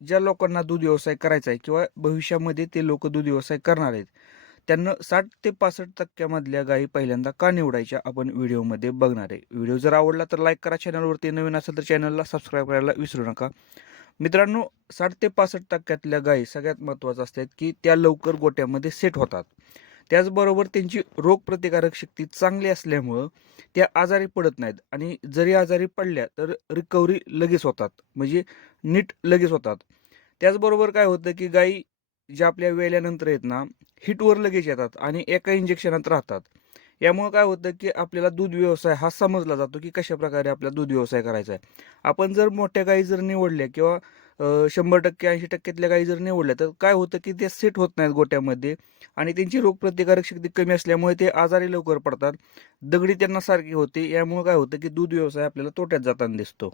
ज्या लोकांना दूध व्यवसाय करायचा आहे किंवा भविष्यामध्ये ते लोक दूध व्यवसाय करणार आहेत, त्यांना 60 ते 65% मधल्या गायी पहिल्यांदा का निवडायच्या आपण व्हिडिओमध्ये बघणार आहे. व्हिडिओ जर आवडला तर लाईक करा, चॅनलवरती नवीन असेल तर चॅनलला सबस्क्राईब करायला विसरू नका. मित्रांनो, 60 ते 65% गायी सगळ्यात महत्त्वाचं असतात की त्या लवकर गोट्यामध्ये सेट होतात. त्याचबरोबर त्यांची रोगप्रतिकारक शक्ती चांगली असल्यामुळं त्या आजारी पडत नाहीत आणि जरी आजारी पडल्या तर रिकव्हरी लगेच होतात, म्हणजे नीट लगेच होतात. त्याचबरोबर काय होतं की गायी ज्या आपल्या वेल्यानंतर आहेत ना, हिटवर लगेच येतात आणि एका इंजेक्शनात राहतात. यामुळं काय होतं की आपल्याला दूध व्यवसाय हा समजला जातो की कशाप्रकारे आपला दूध व्यवसाय करायचा आहे. आपण जर मोठ्या गायी जर निवडल्या किंवा 100% 80%तल्या गायी जर निवडल्या तर काय होतं की ते सेट होत नाहीत गोट्यामध्ये आणि त्यांची रोगप्रतिकारक शक्ती कमी असल्यामुळे ते आजारी लवकर पडतात. दगडी त्यांना सारखी होते. यामुळे काय होतं की दूध व्यवसाय आपल्याला तोट्यात जाताना दिसतो.